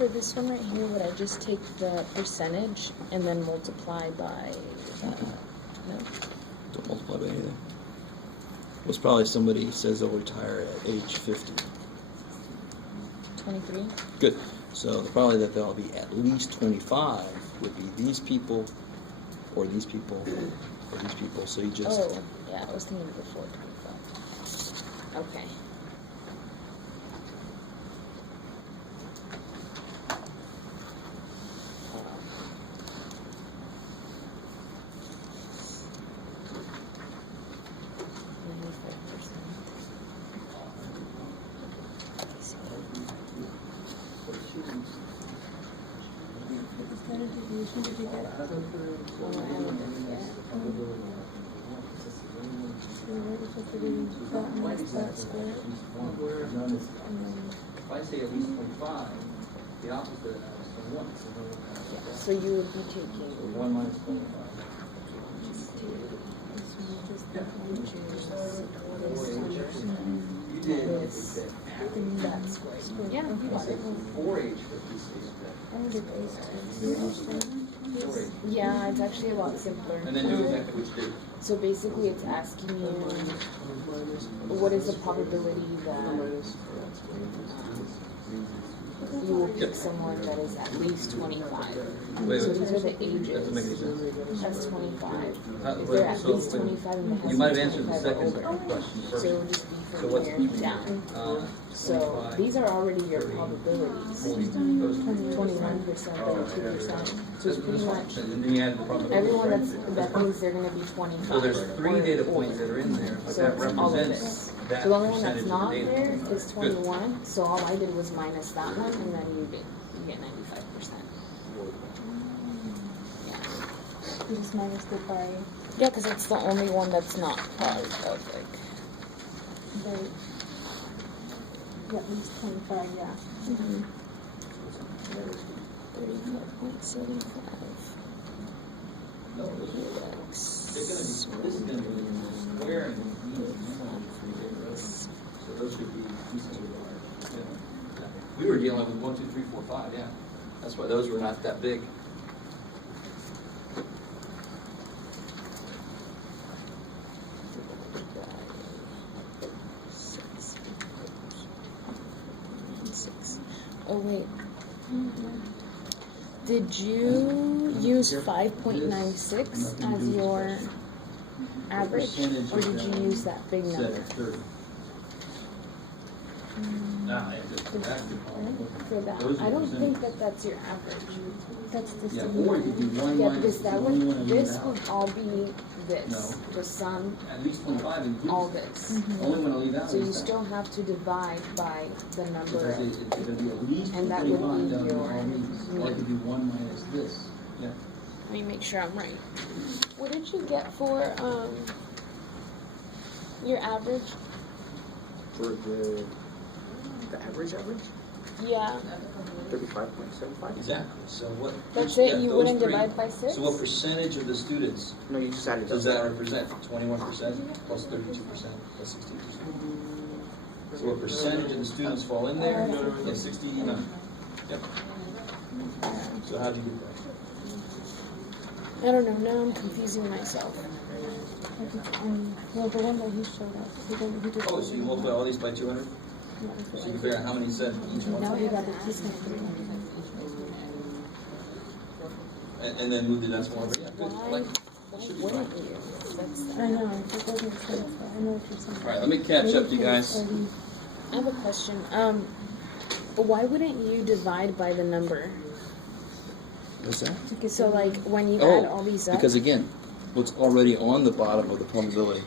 for this one right here, would I just take the percentage and then multiply by no? Don't multiply by anything. It's probably somebody says they'll retire at age 50. 23? Good. So the probability that there'll be at least 25 would be these people, or these people, or these people. So you just... Oh, yeah, I was thinking before 25. Okay. If I say at least 25, the opposite of that is 21. So you would be taking 1 minus 25. You did this. That square. Yeah, you got it. 4H 56. Yeah, it's actually a lot simpler. And then do exactly what you did. So basically it's asking you what is the probability that you will pick someone that is at least 25. So these are the ages. That doesn't make any sense. That's 25. If they're at least 25 and they have You might have answered the 25 second or older. question So first. it would just be So from what's here down. So 25, these are already your probabilities. 21%, 32%. So it's pretty much And then you add the probability. everyone that thinks they're going to be 25. So there's 3 or data older. points that are in there, but So that it's all of represents this. that So the only one percentage that's of not data. there is Good. 21. So all I did was minus that one, and then you get 95%. You just minused it by Yeah, because it's the only one that's not part of like. at least 25, yeah. 34.75. No, they're gonna be, this is gonna be square and so those should be decently large. Yeah. We were dealing with 1, 2, 3, 4, 5, yeah. That's why those were not that big. Oh wait. Did you use 5.96 as your average, or did you use that big number? For that, I don't think that that's your average. That's the Yeah, or you could do 1 yeah, minus because that 21 would and this leave would out. all be this, No. the sum, At least 25 and all this. only one I leave out So you is that. still have to divide by the number. Because it's gonna be at least And that would 25 be down to your all these. Or I could do 1 minus this. Yeah. Let me make sure I'm right. What did you get for your average? For the average? Yeah, 35.75? Exactly. So what? that's yeah, it. You those wouldn't three. divide by 6. So what percentage of the students No, you just added does those. that represent? 21% plus 32% plus 16%. So what percentage of the students fall in there? Yeah, 69. Yep. So how do you get that? I don't know. Now I'm confusing myself. Well, the one that he showed us, he just Oh, so you multiply all these by 200? So you can figure out how many said each one? now he got the discount. And then move the decimal over. Yeah, good. Why? Like, Why should be wouldn't fine. you? That's I know, it doesn't make sense. I know what you're saying. All right, let me catch up to you guys. I have a question. Why wouldn't you divide by the number? What's that? So like when you Oh, add all these up. because again, what's already on the bottom of the probability.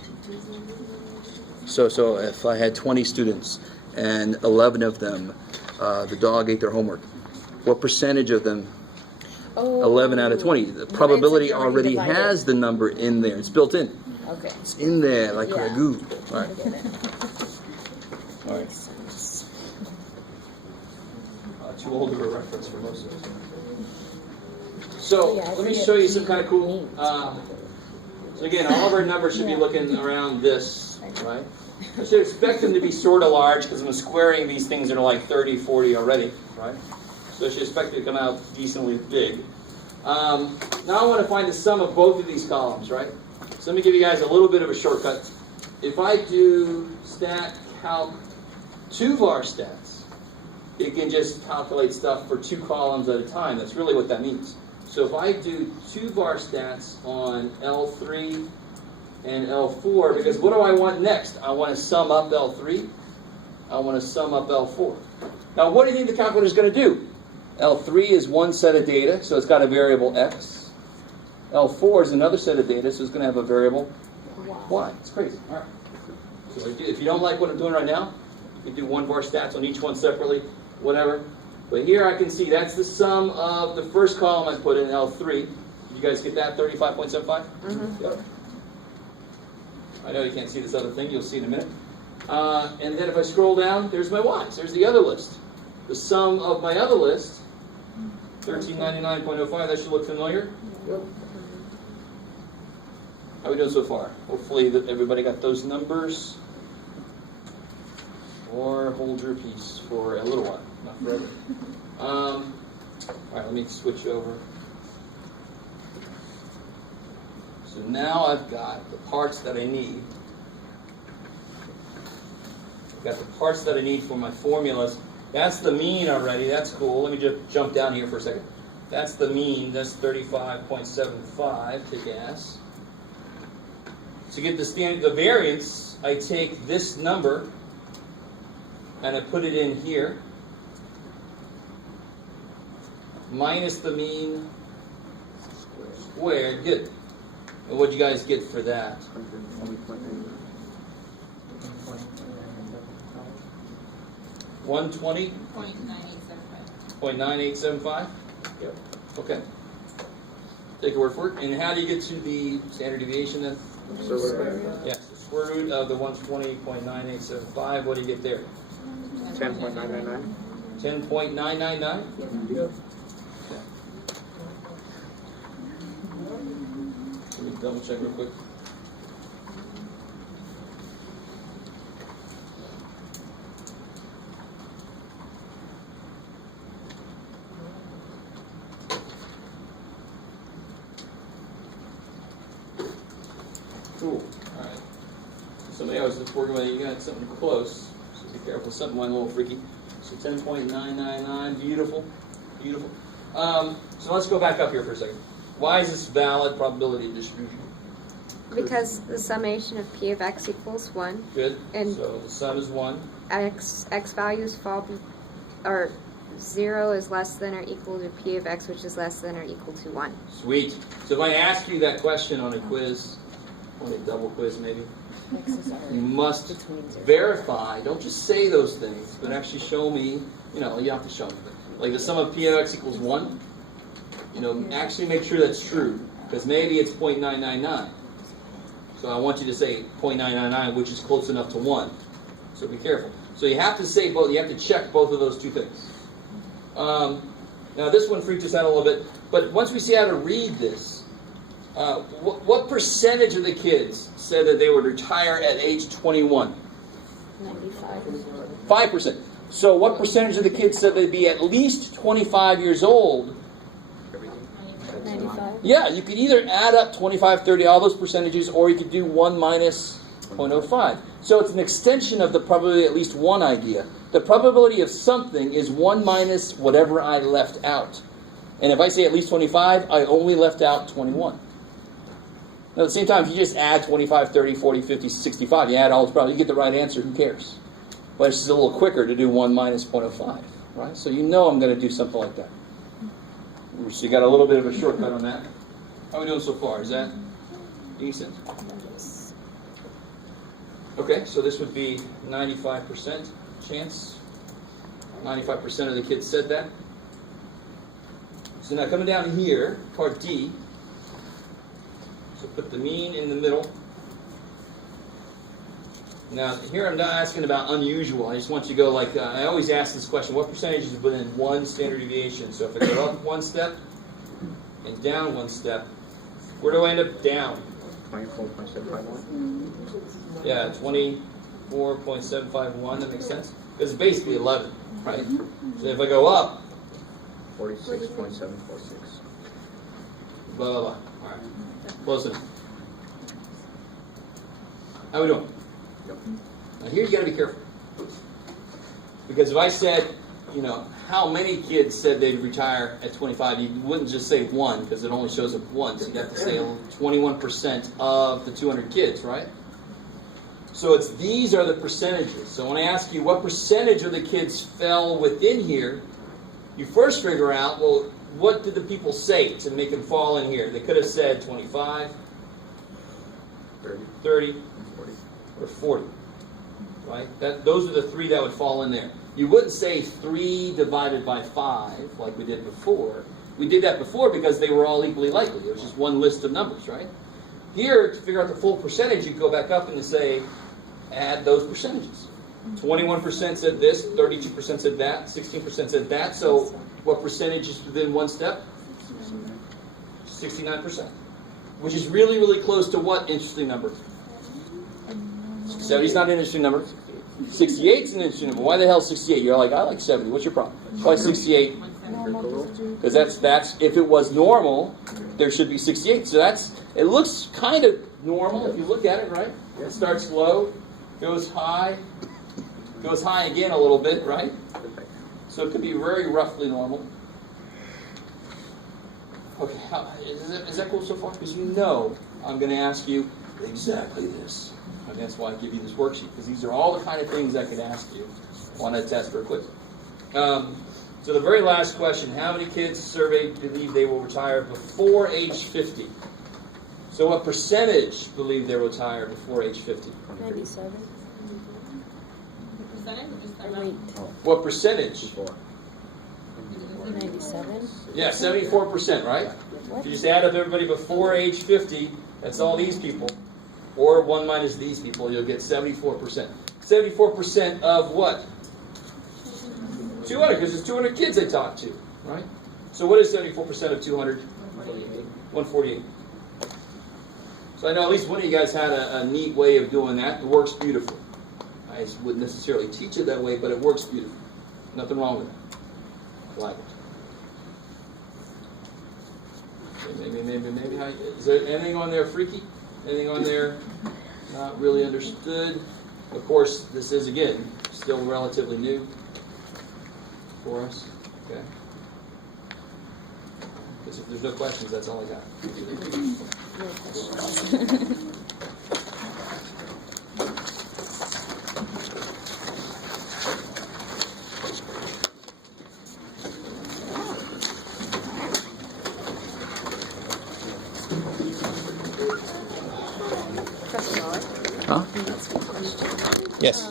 So if I had 20 students and 11 of them, the dog ate their homework, what percentage of them? 11 out of 20. The probability it's already already divided. has the number in there. It's built in. Okay. It's in there like Yeah. ragu. All I right. get it. All right. Makes sense. Too old of a reference for most of us. So Yeah, I let me forget show you some kind of cool. names. So again, all of our numbers should be looking around this, right? I should expect them to be sort of large because I'm squaring these things that are like 30, 40 already, right? So I should expect it to come out decently big. Now I want to find the sum of both of these columns, right? So let me give you guys a little bit of a shortcut. If I do stat calc 2 var stats, it can just calculate stuff for 2 columns at a time. That's really what that means. So if I do 2 var stats on L3 and L4, because what do I want next? I want to sum up L3. I want to sum up L4. Now what do you think the calculator is going to do? L3 is one set of data, so it's got a variable x. L4 is another set of data, so it's going to have a variable y. It's crazy. All right. So if you don't like what I'm doing right now, you can do 1 var stats on each one separately, whatever. But here I can see that's the sum of the first column I put in L3. You guys get that, 35.75? Mm-hmm. Yep. I know you can't see this other thing. You'll see in a minute. And then if I scroll down, there's my y's. There's the other list. The sum of my other list, 1399.05. That should look familiar. Yep. How are we doing so far? Hopefully that everybody got those numbers. Or hold your peace for a little while, not forever. All right, let me switch over. So now I've got the parts that I need. I've got the parts that I need for my formulas. That's the mean already. That's cool. Let me just jump down here for a second. That's the mean. That's 35.75 to gas. To get the variance, I take this number and I put it in here, minus the mean squared. Good. And what'd you guys get for that? 120.9875. Yep. Okay. Take your word for it. And how do you get to the standard deviation then? Yes, the square root of the 120.9875. What do you get there? 10.999. 10.999? Yep. Let me double check real quick. Cool. All right. Somebody else that's working with it, you got something close. So be careful. Something went a little freaky. So 10.999. Beautiful. Beautiful. So let's go back up here for a second. Why is this valid probability distribution? Because the summation of p of x equals 1. Good. And so the sum is 1. X values or 0 is less than or equal to p of x, which is less than or equal to 1. Sweet. So if I ask you that question on a quiz, on a double quiz maybe, you must verify, don't just say those things, but actually show me, you don't have to show me, but like the sum of p of x equals 1, actually make sure that's true, because maybe it's 0.999. So I want you to say 0.999, which is close enough to 1. So be careful. So you have to say both, you have to check both of those two things. Now this one freaked us out a little bit, but once we see how to read this, what percentage of the kids said that they would retire at age 21? 95. 5%. So what percentage of the kids said they'd be at least 25 years old? 95. Yeah, you could either add up 25, 30, all those percentages, or you could do 1 minus 0.05. So it's an extension of the probability at least 1 idea. The probability of something is 1 minus whatever I left out. And if I say at least 25, I only left out 21. Now, at the same time, if you just add 25, 30, 40, 50, 65, you add all those probabilities, you get the right answer, who cares? But it's just a little quicker to do 1 minus 0.05, right? So I'm going to do something like that. So you got a little bit of a shortcut on that. How are we doing so far? Is that making sense? Okay, so this would be 95% chance. 95% of the kids said that. So now coming down here, part D. So put the mean in the middle. Now here I'm not asking about unusual. I just want you to go like, I always ask this question, what percentage is within 1 standard deviation? So if I go up 1 step and down 1 step, where do I end up down? 24.751. Yeah, 24.751, that makes sense? Because it's basically 11, right? So if I go up, 46.746. Blah, blah, blah. All right. Close enough. How we doing? Yep. Now here you got to be careful. Because if I said, how many kids said they'd retire at 25, you wouldn't just say one because it only shows up once. You'd have to say 21% of the 200 kids, right? So these are the percentages. So when I ask you what percentage of the kids fell within here, you first figure out, well, what did the people say to make them fall in here? They could have said 25, 30, 40. or 40. Right? Those are the three that would fall in there. You wouldn't say 3 divided by 5 like we did before. We did that before because they were all equally likely. It was just one list of numbers, right? Here, to figure out the full percentage, you go back up and you say, add those percentages. 21% said this, 32% said that, 16% said that. So what percentage is within one step? 69%. Which is really, really close to what interesting number? 70 is not an interesting number. 68 is an interesting number. Why the hell 68? You're like, I like 70. What's your problem? Why 68? Because that's if it was normal, there should be 68. So it looks kind of normal if you look at it, right? It starts low, goes high again a little bit, right? So it could be very roughly normal. Okay, is that cool so far? Because I'm going to ask you exactly this. And that's why I give you this worksheet, because these are all the kind of things I could ask you on a test or a quiz. So the very last question, how many kids surveyed believe they will retire before age 50? So what percentage believe they will retire before age 50? 97. Wait, What percentage? 97? Yeah, 74%, right? If you just add up everybody before age 50, that's all these people, or 1 minus these people, you'll get 74%. 74% of what? 200, because it's 200 kids they talked to, right? So what is 74% of 200? 148. So I know at least one of you guys had a neat way of doing that. It works beautifully. I wouldn't necessarily teach it that way, but it works beautifully. Nothing wrong with it. I like it. Maybe. Is there anything on there freaky? Anything on there not really understood? Of course, this is, again, still relatively new for us. Okay. Guess if there's no questions, that's all I got. No questions. Huh? Yes.